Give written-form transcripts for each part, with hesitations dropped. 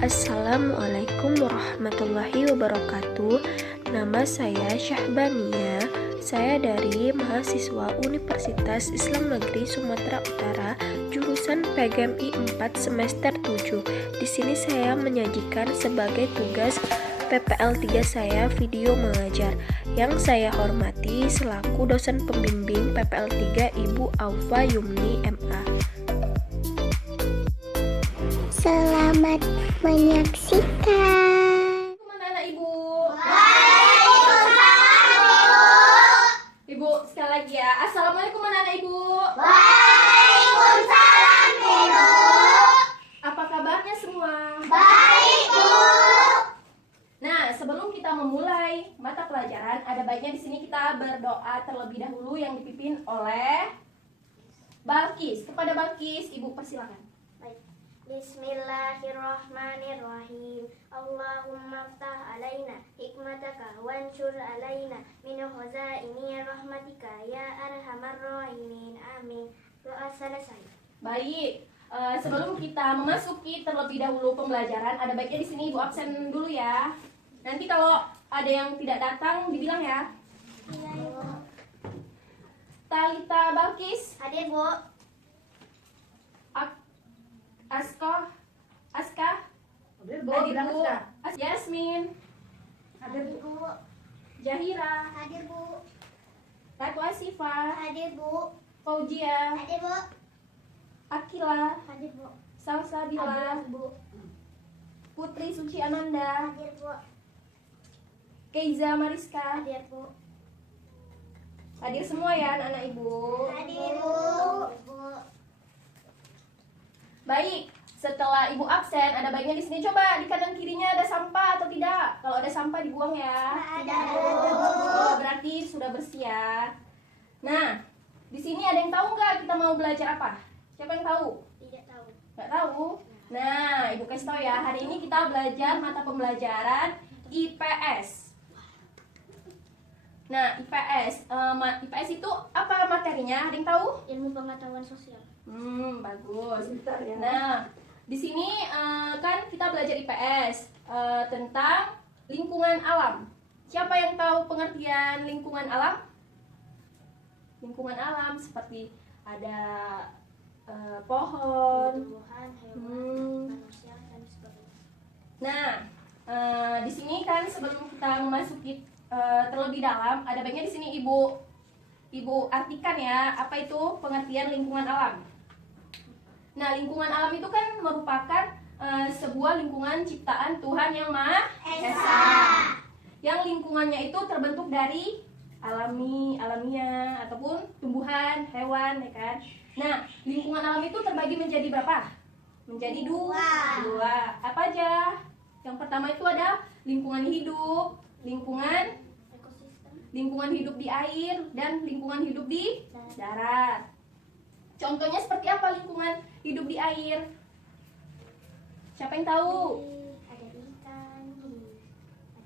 Assalamualaikum warahmatullahi wabarakatuh. Nama saya Syahbania. Saya dari mahasiswa Universitas Islam Negeri Sumatera Utara, jurusan PGMI 4 semester 7. Di sini saya menyajikan sebagai tugas PPL 3 saya video mengajar. Yang saya hormati selaku dosen pembimbing PPL 3 Ibu Aufa Yumni MA. Selamat menyaksikan. Mana anak ibu? Waalaikumsalam, Ibu sekali lagi ya. Assalamualaikum anak ibu. Waalaikumsalam, Ibu. Apa kabarnya semua? Baik, Bu. Nah, sebelum kita memulai mata pelajaran, ada baiknya di sini kita berdoa terlebih dahulu yang dipimpin oleh Balkis. Kepada Balkis, ibu persilakan. Bismillahirrahmanirrahim. Allahumma ftah alaina hikmataka wansur alaina min khazaini rahmatika ya arhamar rahimin. Amin. Doa selesai. Baik, sebelum kita memasuki terlebih dahulu pembelajaran, ada baiknya di sini ibu absen dulu ya. Nanti kalau ada yang tidak datang, dibilang ya. Talita Balkis, Hadir, Bu. Aska, Hadir, Hadir, bilang Bu. Aska. Yasmin, Hadir, Bu. Jahira, Hadir, Bu. Ratu Asifa, Hadir, Bu. Fauzia, Hadir, Bu. Akila, Hadir, Bu. Salsabila, Bu. Putri Suci Ananda, Hadir, Bu. Keiza Mariska. Hadir, Bu. Hadir semua ya anak-anak ibu. Hadir, Bu. Baik, setelah ibu absen, ada baiknya di sini coba di kanan kirinya ada sampah atau tidak. Kalau ada sampah dibuang ya. Ada, Bu. Oh, berarti sudah bersih ya. Nah, di sini ada yang tahu nggak kita mau belajar apa? Siapa yang tahu? Tidak tahu. Nggak tahu? Nah, ibu kasih tahu ya. Hari ini kita belajar mata pembelajaran IPS. Nah, IPS, IPS itu apa materinya? Ada yang tahu? Ilmu pengetahuan sosial. Bagus. Bentar ya. Nah, di sini kan kita belajar IPS tentang lingkungan alam. Siapa yang tahu pengertian lingkungan alam? Lingkungan alam seperti ada pohon. Tumbuhan, hewan, Hmm. manusia, dan sebagainya. Nah, di sini kan sebelum kita memasuki terlebih dalam, ada baiknya di sini ibu artikan ya apa itu pengertian lingkungan alam. Nah, lingkungan alam itu kan merupakan sebuah lingkungan ciptaan Tuhan yang Maha Esa. Yang lingkungannya itu terbentuk dari alamiah ataupun tumbuhan, hewan, ya kan. Nah, lingkungan alam itu terbagi menjadi berapa? Menjadi dua. Apa aja? Yang pertama itu ada lingkungan hidup, Ekosistem. lingkungan hidup di air, dan lingkungan hidup di darat. Contohnya seperti apa lingkungan hidup di air? Siapa yang tahu? Ada ikan.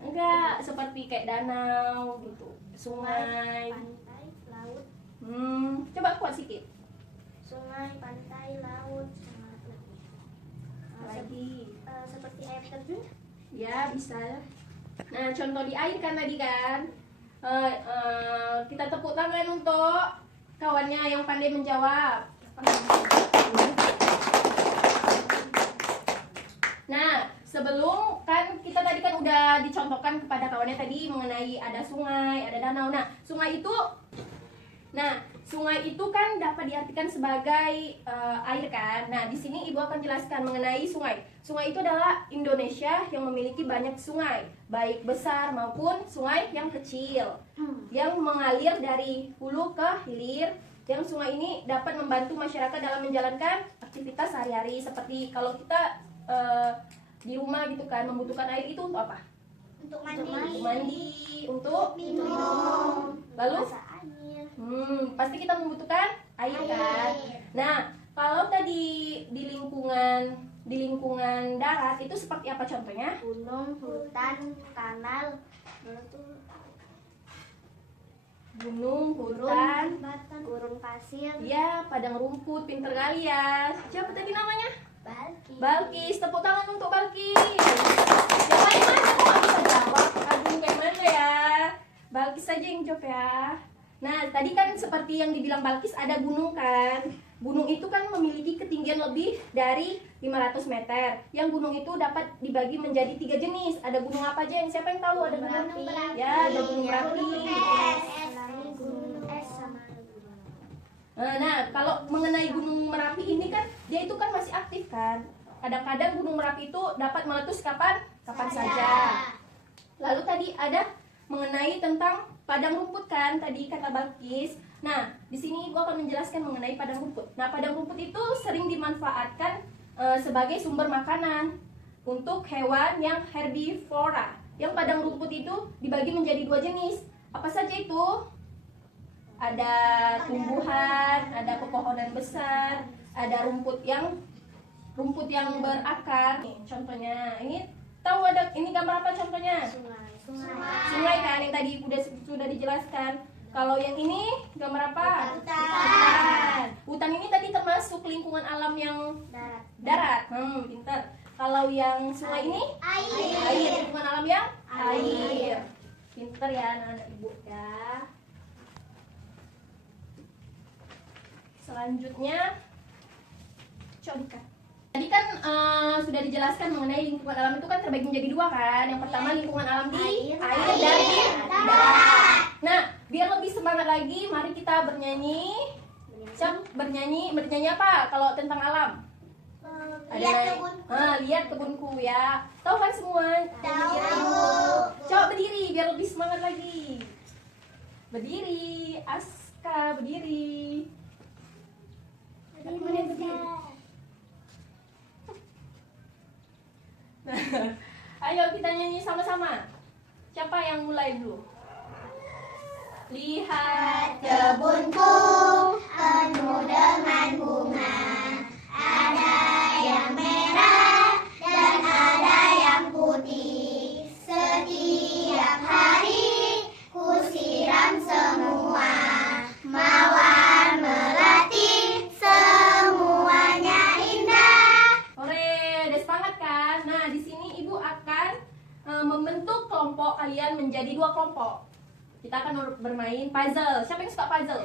Enggak, seperti kayak danau gitu, sungai. Pantai, laut. Coba kuat sedikit. Sungai, pantai, laut, sama lagi. Lagi. Seperti air terjun. Ya, bisa. Nah, contoh di air kan tadi kan. Kita tepuk tangan untuk kawannya yang pandai menjawab. Nah, sebelum kan kita tadi kan udah dicontohkan kepada kawannya tadi mengenai ada sungai, ada danau. Sungai itu kan dapat diartikan sebagai air kan. Nah, di sini Ibu akan jelaskan mengenai sungai. Sungai itu adalah Indonesia yang memiliki banyak sungai, baik besar maupun sungai yang kecil, yang mengalir dari hulu ke hilir. Yang sungai ini dapat membantu masyarakat dalam menjalankan aktivitas sehari-hari, seperti kalau kita di rumah gitu kan membutuhkan air itu untuk apa? Untuk Untuk mandi, untuk minum. lalu Masak air. pasti kita membutuhkan air kan. Nah, kalau tadi di lingkungan darat itu seperti apa contohnya? Gunung, hutan, kanal, Gunung, hutan, gurun pasir, ya padang rumput. Pinter kali ya. Siapa tadi namanya? Balkis. Balkis. Tepuk tangan untuk Balkis. dijawab ya. Nah, tadi kan seperti yang dibilang Balkis ada gunung kan. Gunung itu kan memiliki ketinggian lebih dari 500 meter. Yang gunung itu dapat dibagi menjadi 3 jenis. Ada gunung apa aja? Siapa yang tahu ada gunung Gunung Merapi. Ya, ada gunung Merapi. Gunung es sama gunung. Nah, kalau mengenai gunung Merapi ini kan dia itu kan masih aktif kan. Kadang-kadang gunung Merapi itu dapat meletus kapan saja. Lalu tadi ada mengenai tentang padang rumput kan, tadi kata Balkis. Nah, di sini Ibu akan menjelaskan mengenai padang rumput. Nah, padang rumput itu sering dimanfaatkan sebagai sumber makanan untuk hewan yang herbivora. Yang padang rumput itu dibagi menjadi 2 jenis. Apa saja itu? Ada tumbuhan, ada pepohonan besar, ada rumput yang berakar. Nih, contohnya, ini tahu ada ini gambar apa contohnya? Sungai kan yang tadi sudah dijelaskan. Kalau yang ini gambar apa? Hutan ini tadi termasuk lingkungan alam yang darat. Pintar. Kalau yang sungai ini air, lingkungan alam yang air. Pintar ya anak-anak Ibu ya. Selanjutnya coba buka. Tadi kan sudah dijelaskan mengenai lingkungan alam itu kan terbagi menjadi 2 kan. Yang pertama lingkungan alam di air dan di darat. Nah, biar lebih semangat lagi, mari kita bernyanyi. Bernyanyi apa kalau tentang alam? Lihat kebunku ya. Tahu kan semua? Tahu. Coba berdiri biar lebih semangat lagi. Berdiri, Aska berdiri. Nah, ayo kita nyanyi sama-sama. Siapa yang mulai dulu? Lihat Kebunku penuh dengan bunga, ada yang merah dan ada yang putih. Setiap hari ku siram semua, mawar melati semuanya indah. Hore, udah semangat kan? Nah, di sini Ibu akan membentuk kelompok kalian menjadi 2 kelompok. Kita akan bermain puzzle. Siapa yang suka puzzle?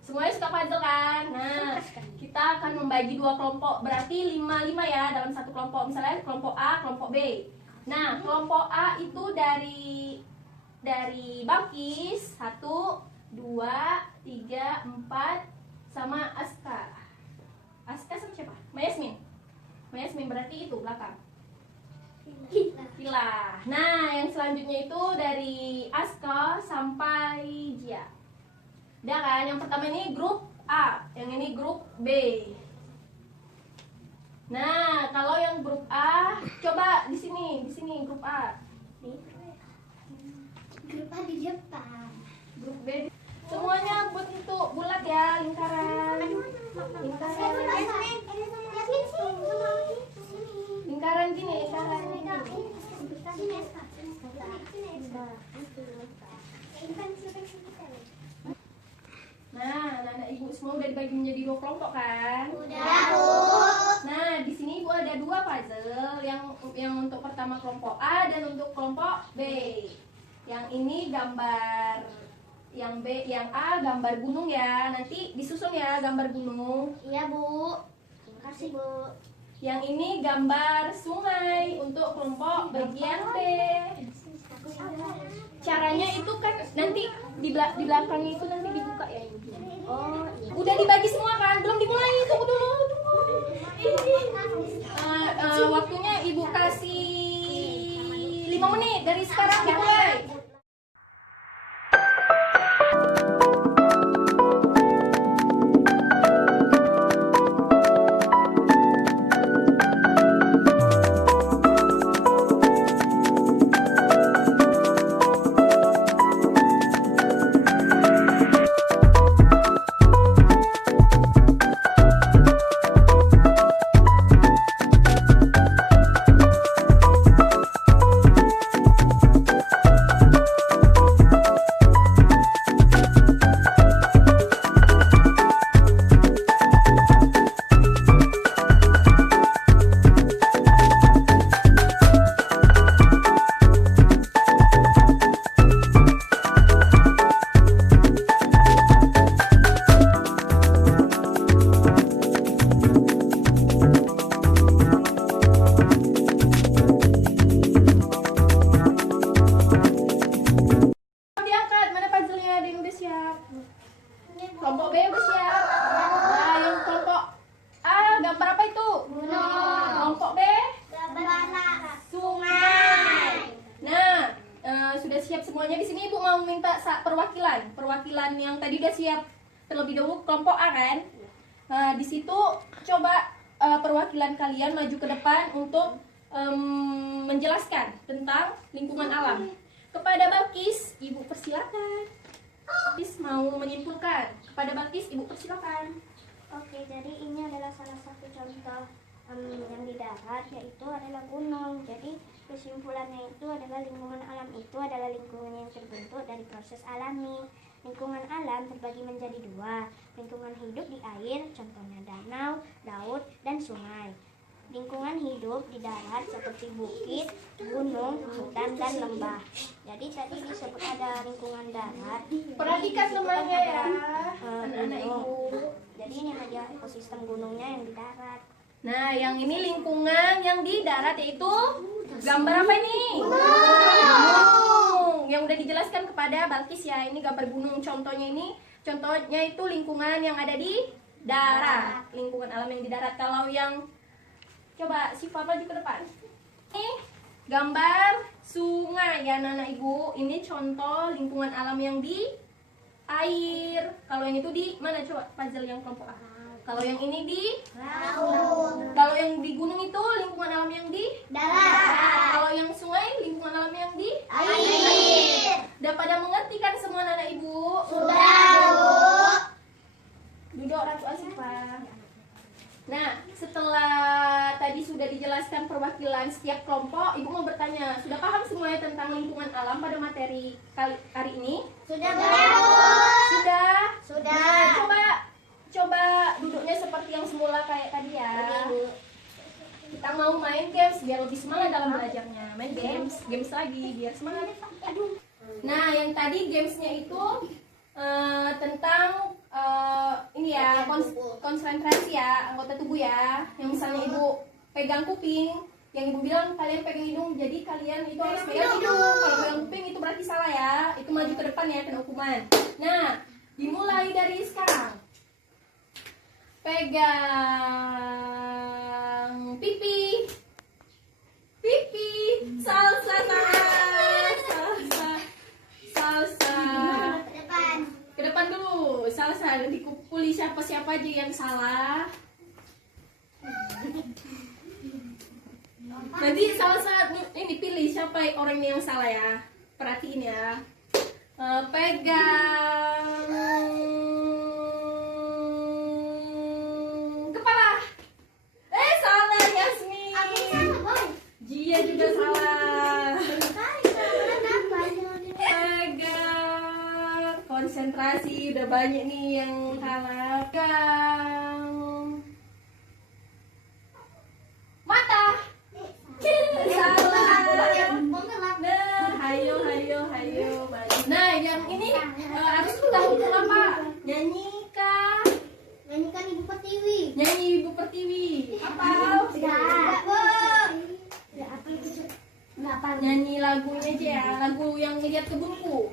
Semuanya suka puzzle kan? Nah, kita akan membagi 2 kelompok. Berarti 5-5 ya dalam satu kelompok. Misalnya kelompok A, kelompok B. Nah, kelompok A itu dari Balkis 1, 2, 3, 4 sama Aska. Aska sama siapa? Mayasmin. Mayasmin berarti itu belakang. Villa. Nah, yang selanjutnya itu dari Aska sampai Jia. Udah kan? Yang pertama ini grup A, yang ini grup B. Nah, kalau yang grup A, coba di sini grup A. Grup A di depan. Grup B. Semuanya bentuk bulat ya, lingkaran. Lingkaran gini, lingkaran. Nah, anak-anak Ibu semua udah dibagi menjadi 2 kelompok kan? Udah, Bu. Nah, di sini Ibu ada 2 puzzle, yang untuk pertama kelompok A dan untuk kelompok B. Yang ini gambar, yang B, yang A gambar gunung ya. Nanti disusun ya gambar gunung. Iya, Bu. Terima kasih, Bu. Yang ini gambar sungai untuk kelompok bagian B. Caranya itu kan nanti di belakangnya itu nanti dibuka ya. Oh, udah dibagi semua kan? Belum dimulai, tunggu dulu. Waktunya Ibu kasih 5 menit dari sekarang dimulai. minta perwakilan yang tadi udah siap terlebih dahulu kelompok A kan. Nah, di situ coba perwakilan kalian maju ke depan untuk menjelaskan tentang lingkungan alam. Kepada Balkis, Ibu persilakan. Balkis mau menyimpulkan. Kepada Balkis, Ibu persilakan. Oke, jadi ini adalah salah satu contoh yang di darat, yaitu adalah gunung. Jadi kesimpulannya itu adalah lingkungan alam itu adalah lingkungan yang terbentuk dari proses alami. Lingkungan alam terbagi menjadi dua, lingkungan hidup di air, contohnya danau, laut, dan sungai. Lingkungan hidup di darat seperti bukit, gunung, hutan, dan lembah. Jadi tadi disebut ada lingkungan darat. Perhatikan semuanya ya, anak-anak gunung. Ibu. Jadi ini ada ekosistem gunungnya yang di darat. Nah, yang ini lingkungan yang di darat, yaitu gambar apa ini? Gunung. Yang udah dijelaskan kepada Balkis ya, ini gambar gunung. Contohnya itu lingkungan yang ada di darat. Lingkungan alam yang di darat. Kalau yang coba Syifa maju ke depan. Ini gambar sungai ya anak-anak Ibu. Ini contoh lingkungan alam yang di air. Kalau yang itu di mana coba puzzle yang kelompok A? Kalau yang ini di laut. Kalau yang di gunung itu lingkungan alam yang di Darat. Kalau yang sungai lingkungan alam yang di Air. Udah pada mengerti kan semua anak Ibu? Sudah, Bu. Duduk orang tua Syifa. Nah, setelah tadi sudah dijelaskan perwakilan setiap kelompok, Ibu mau bertanya, sudah paham semuanya tentang lingkungan alam pada materi hari ini? Sudah, Bu. Sudah? Sudah. Nah, coba duduknya seperti yang semula kayak tadi ya. Kita mau main games biar lebih semangat dalam belajarnya. Main games lagi biar semangat. Nah, yang tadi gamesnya itu tentang ini ya, konsentrasi ya, anggota tubuh ya. Yang misalnya Ibu pegang kuping, yang Ibu bilang kalian pegang hidung, jadi kalian itu harus pegang hidung. Kalau pegang kuping itu berarti salah ya. Itu maju ke depan ya, kena hukuman. Nah, dimulai dari sekarang. Pegang pipi, salsa, ke depan dulu, salsa, dikupuli siapa aja yang salah. Nanti salsa ini pilih siapa orang yang salah ya, perhatiin ya. Pegang kepala. Salah Yasmin. Jia juga salah. Pegang konsentrasi, udah banyak nih yang salah. Pegang mata. Salah. Nah, hayo. Nah, yang ini harus tahu kenapa. Nyanyi kah? Nyanyikan Ibu Pertiwi. Nyanyi Ibu Pertiwi. Apa? Enggak, Bu. Apa itu? Enggak apa. Nyanyi lagunya aja ya. Lagu yang Lihat Kebunku.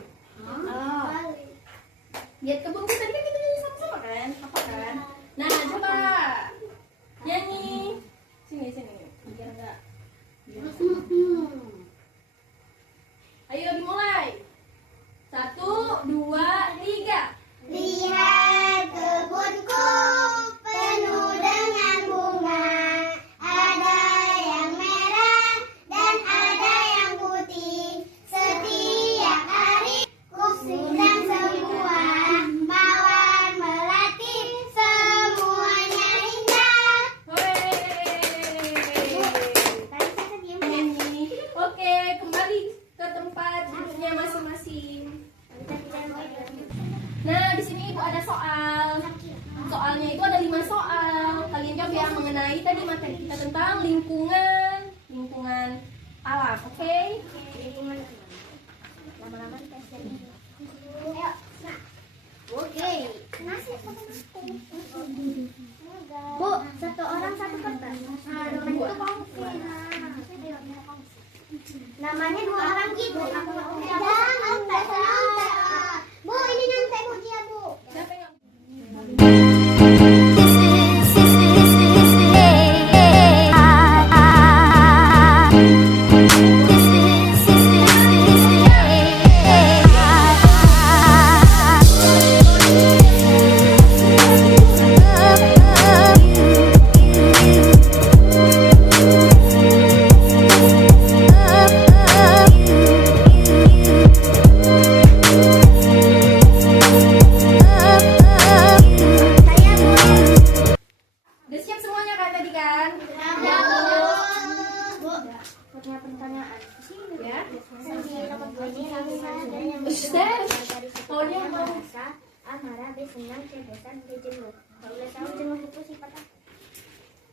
Lihat Kebunku tadi kan kita nyanyi sama-sama kan? Apa kan? Nah, coba nyanyi. Sini. Biar enggak. Ayo dimulai. 1, 2, 3. Lihat kebunku penuh dengan bunga, ada yang merah dan ada yang putih. Setiap hari ku siram semua, mawar melati semuanya indah. Hore. Nyanyi. Oke, kembali ke tempat duduknya masing-masing. Nah, di sini Ibu ada soal. Soalnya itu ada 5 soal. Kalian jawab ya mengenai tadi materi kita tentang lingkungan alam, oke? Lama-lama tes ini. Ayo, oke. Bu, 1 orang 1 kertas. Itu kongsi. Namanya 2 orang gitu. Jangan, Bu, ini nyantai Bu dia, Bu. Siapa yang punya pertanyaan. Ya. Kan di nomor 2 ini rangkuman sungai yang Ustaz, dari oh, dia sekitarnya mau. merasa A. marah, B. senang, C. bosan, D. jenuh. Kalau boleh tahu jenuh itu sifat apa?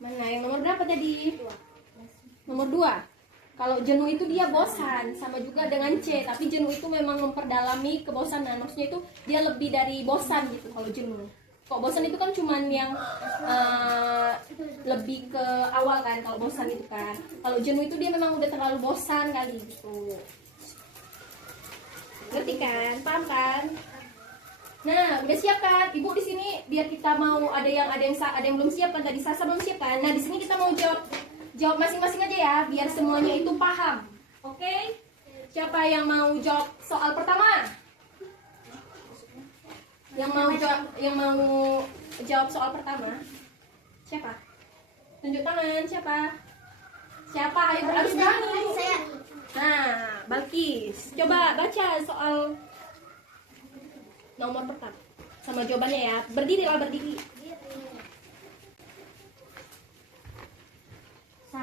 Mana yang nomor berapa tadi? Nomor 2. Kalau jenuh itu dia bosan, sama juga dengan C. Tapi jenuh itu memang memperdalami kebosanan. Maksudnya itu dia lebih dari bosan gitu kalau jenuh. Kok bosan itu kan cuman yang lebih ke awal kan, kalau bosan itu kan. Kalau jenuh itu dia memang udah terlalu bosan kali gitu. Ngerti kan? Paham kan? Nah, udah siap kan? Ibu di sini biar kita mau ada yang belum siap kan, tadi Sasa belum siap kan. Nah, di sini kita mau jawab masing-masing aja ya, biar semuanya itu paham. Oke? Siapa yang mau jawab soal pertama? Yang mau jawab soal pertama? Siapa? Tunjuk tangan, siapa? Siapa? Ayo harus berani. Saya. Nah, Balkis, coba baca soal nomor pertama sama jawabannya ya. Berdirilah, berdiri. 1.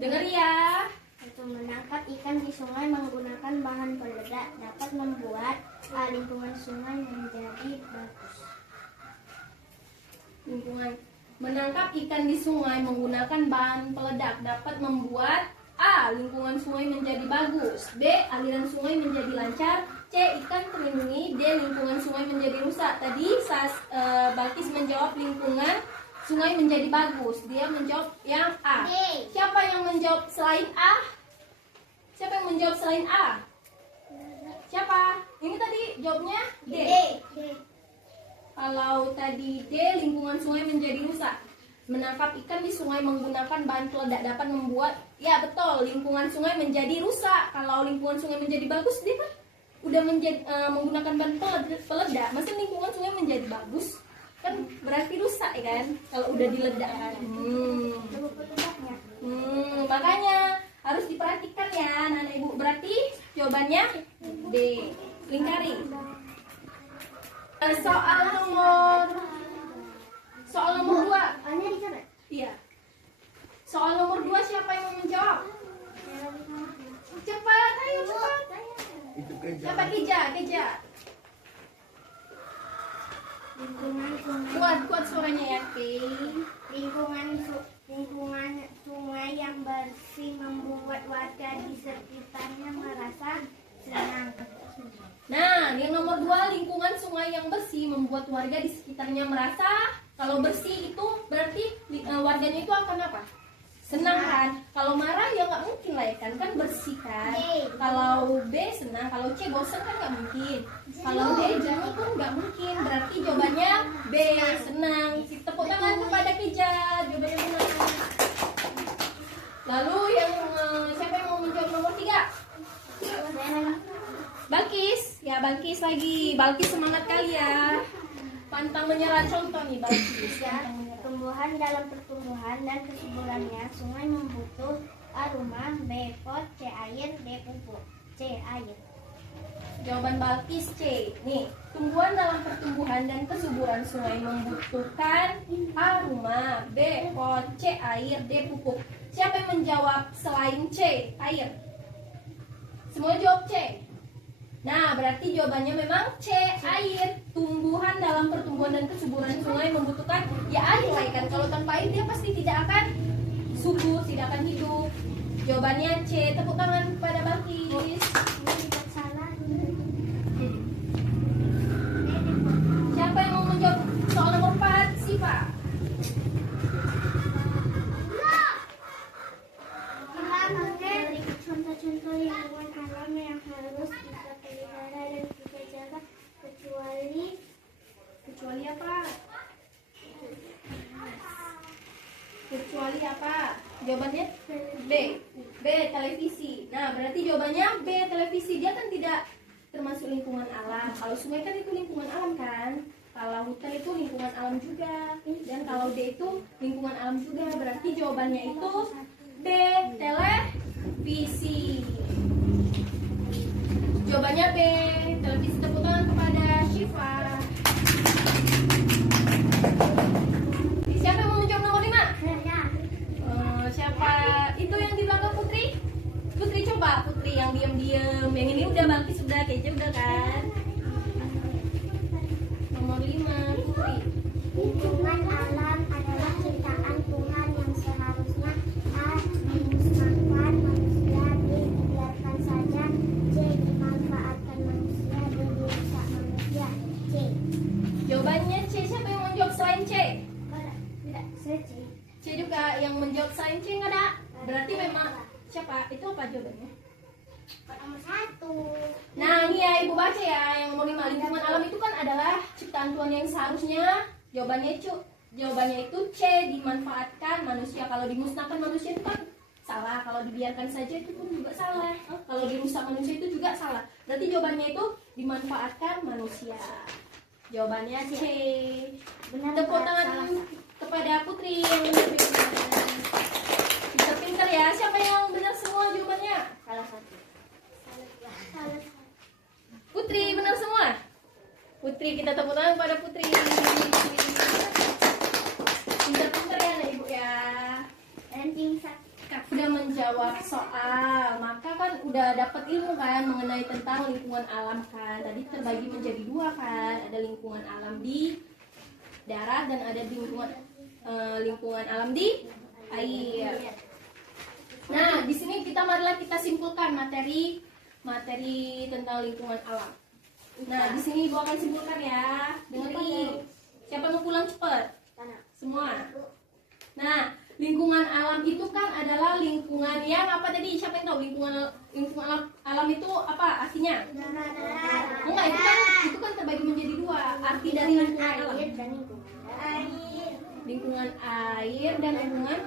Dengar ya. Itu menangkap ikan di sungai menggunakan bahan peledak dapat membuat lingkungan sungai menjadi bagus. Menangkap ikan di sungai menggunakan bahan peledak dapat membuat A. lingkungan sungai menjadi bagus, B. aliran sungai menjadi lancar, C. ikan terlindungi, D. lingkungan sungai menjadi rusak. Tadi Balkis menjawab lingkungan sungai menjadi bagus. Dia menjawab yang A. D. Siapa yang menjawab selain A? Siapa yang menjawab selain A? Siapa? Ini tadi jawabnya D. Kalau tadi D, lingkungan sungai menjadi rusak. Menangkap ikan di sungai menggunakan bahan peledak dapat membuat, ya betul, lingkungan sungai menjadi rusak. Kalau lingkungan sungai menjadi bagus, dia kan udah menggunakan bahan peledak. Masa lingkungan sungai menjadi bagus? Kan berarti rusak ya kan? Kalau udah diledakkan. Makanya harus diperhatikan ya, anak ibu. Berarti jawabannya D. Lingkari. Soal nomor 2. Hanya dicoret. Iya. Soal nomor 2 siapa yang mau menjawab? Cepat, ayo cepat. Siapa Keja? Lingkungan Kuat suaranya ya, Ki. lingkungan sungai yang bersih membuat warga di sekitarnya merasa senang. Nah, yang nomor 2, lingkungan sungai yang bersih membuat warga di sekitarnya merasa, kalau bersih itu berarti warganya itu akan apa? Senang kan? Kalau marah ya nggak mungkin lah ya kan bersih kan. Kalau B senang, kalau C bosan kan nggak mungkin. Kalau D jenuh pun nggak mungkin. Berarti jawabannya B, senang. Tepuk tangan kepada Keja, jawabannya benar. Lalu yang siapa yang mau menjawab nomor 3? Balkis, ya Balkis lagi. Balkis semangat kali ya. Pantang menyerah contoh nih Balkis. Tumbuhan dalam pertumbuhan dan kesuburannya sungai membutuh A. rumah, B. pot, C. air, D. pupuk. C. air. Jawaban Balkis C. Nih, tumbuhan dalam pertumbuhan dan kesuburan sungai membutuhkan A. rumah, B. pot, C. air, D. pupuk. Siapa yang menjawab selain C. air? Semua jawab C. Nah, berarti jawabannya memang C, air. Tumbuhan dalam pertumbuhan dan kesuburan sungai membutuhkan ya air lah kan. Kalau tanpa air dia pasti tidak akan subur, tidak akan hidup. Jawabannya C. Tepuk tangan kepada Balkis. Siapa yang mau menjawab soal nomor 4? Siva. Contoh-contoh lingkungan alam yang harus kita pelihara dan kita jaga kecuali apa? Kecuali apa? Jawabannya B. B. Televisi. Nah, berarti jawabannya B. Televisi. Dia kan tidak termasuk lingkungan alam. Kalau sungai kan itu lingkungan alam kan. Kalau hutan itu lingkungan alam juga. Dan kalau D itu lingkungan alam juga. Berarti jawabannya itu B. Televisi. Jawabannya B. Televisi. Tepuk tangan kepada Syifa. Siapa yang mau menjawab nomor 5? Siapa itu yang di belakang Putri? Putri yang diam-diam. Yang ini udah Balkis udah, Keja udah kan? Nomor 5 Putri. Lingkungan alam adalah ciptaan Tuhan yang seharusnya A. dimusnahkan manusia, B. dibiarkan saja, C. dimanfaatkan manusia, D. dirusak manusia. C. Jawabannya C. Siapa yang menjawab selain C? Tidak, C. C juga. Yang menjawab selain C nggak ada. Berarti memang siapa? Itu apa jawabannya? Nomor 1. Nah ini ya ibu baca ya. Yang nomor 5, lingkungan alam itu kan adalah ciptaan Tuhan yang seharusnya. Jawabannya itu C. dimanfaatkan manusia. Kalau dimusnahkan manusia itu kan salah. Kalau dibiarkan saja itu pun juga salah. Kalau dirusak manusia itu juga salah. Berarti jawabannya itu dimanfaatkan manusia. Jawabannya C. Benar. Tepuk tangan kepada Putri yang benar. Pintar-pintar ya. Siapa yang benar semua jawabannya? Salah satu. Putri benar semua. Putri, kita tepuk tangan kepada Putri. Pintar-pintar ya anak ibu ya. Ranking 1. Sudah menjawab soal, maka kan udah dapat ilmu kan mengenai tentang lingkungan alam kan. Tadi terbagi menjadi 2 kan. Ada lingkungan alam di darat dan ada lingkungan alam di air. Nah, di sini marilah kita simpulkan materi tentang lingkungan alam. Nah, di sini Ibu akan simpulkan ya. Dengerin. Siapa mau pulang cepat? Semua. Nah, lingkungan alam itu kan adalah lingkungan yang apa tadi? Siapa yang tahu lingkungan alam itu apa artinya? Enggak, itu kan terbagi menjadi 2. Arti dari lingkungan alam. Lingkungan air dan lingkungan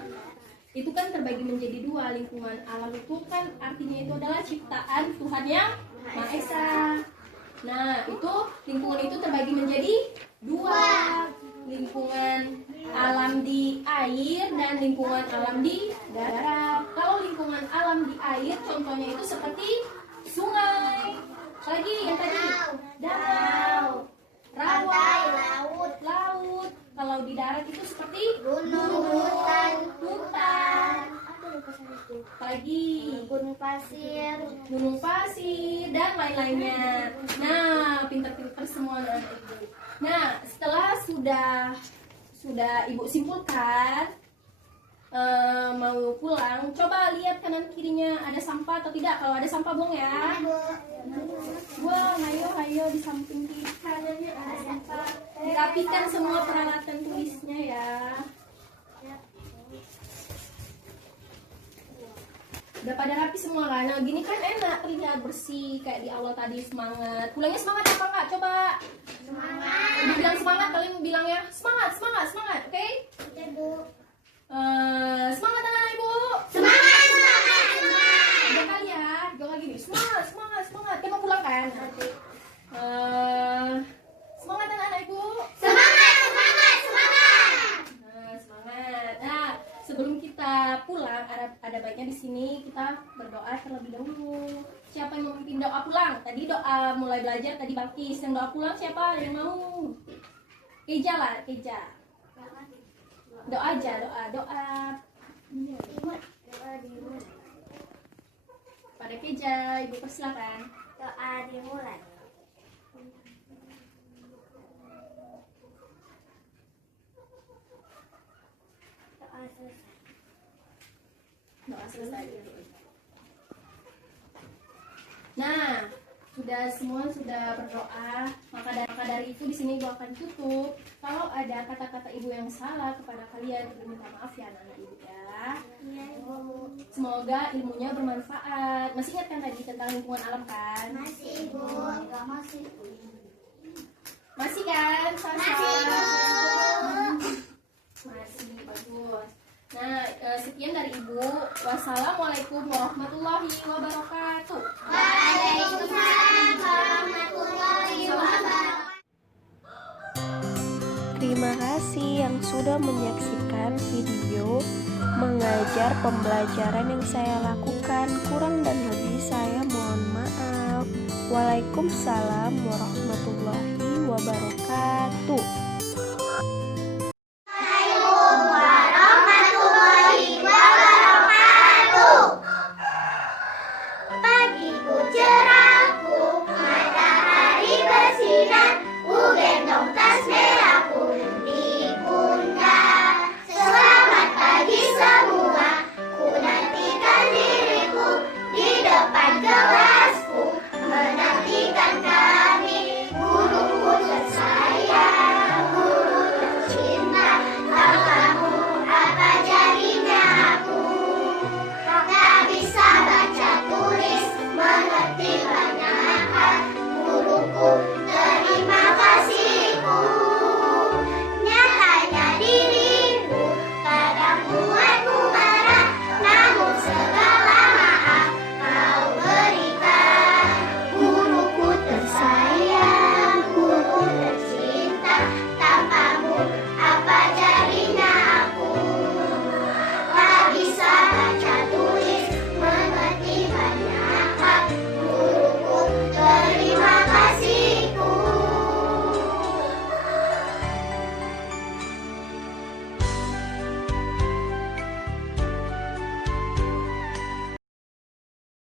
itu kan terbagi menjadi 2. Lingkungan alam itu kan artinya itu adalah ciptaan Tuhan yang Maha Esa. Nah, itu lingkungan itu terbagi menjadi 2. Lingkungan alam di air dan lingkungan alam di darat. Kalau lingkungan alam di air contohnya itu seperti sungai. Lagi yang tadi danau, rawa, laut. Kalau di darat itu seperti Gunung, hutan. Lagi Gunung pasir, dan lain-lainnya. Nah, pintar-pintar semua anak ibu. Nah, setelah sudah ibu simpulkan, mau pulang, coba lihat kanan kirinya ada sampah atau tidak. Kalau ada sampah buang ya. Buang, ayo di samping kiri kanannya ada sampah. Dirapikan semua peralatan tulisnya ya. Udah pada rapi semua kan? Nah, gini kan enak, terlihat bersih kayak di awal tadi. Semangat. Pulangnya semangat apa enggak? Coba. Semangat. Ibu bilang semangat, kalian bilangnya semangat, oke? Oke, Bu. Semangat anak ibu. Semangat. 3 kali ya, 3 kali gini. Semangat. Kita mau pulang kan? Semangat anak ibu. Semangat. Nah, semangat. Nah, sebelum kita pulang, ada baiknya di sini kita berdoa terlebih dahulu. Siapa yang memimpin doa pulang? Tadi doa mulai belajar tadi Balkis. Yang doa pulang siapa yang mau? Keja. Doa aja, doa. Pada Keja, Ibu persilakan. Doa dimulai. Doa selesai. Nah, semua sudah berdoa, maka dari itu di sini gua akan tutup. Kalau ada kata-kata ibu yang salah kepada kalian, ibu minta maaf ya anak ibu ya. Semoga ilmunya bermanfaat. Masih ingat kan tadi tentang lingkungan alam kan? Masih, Bu. Masih kan? Masih bagus. Nah, sekian dari Ibu. Wassalamualaikum warahmatullahi wabarakatuh. Waalaikumsalam warahmatullahi wabarakatuh. Terima kasih yang sudah menyaksikan video mengajar pembelajaran yang saya lakukan. Kurang dan lebih saya mohon maaf. Waalaikumsalam warahmatullahi wabarakatuh.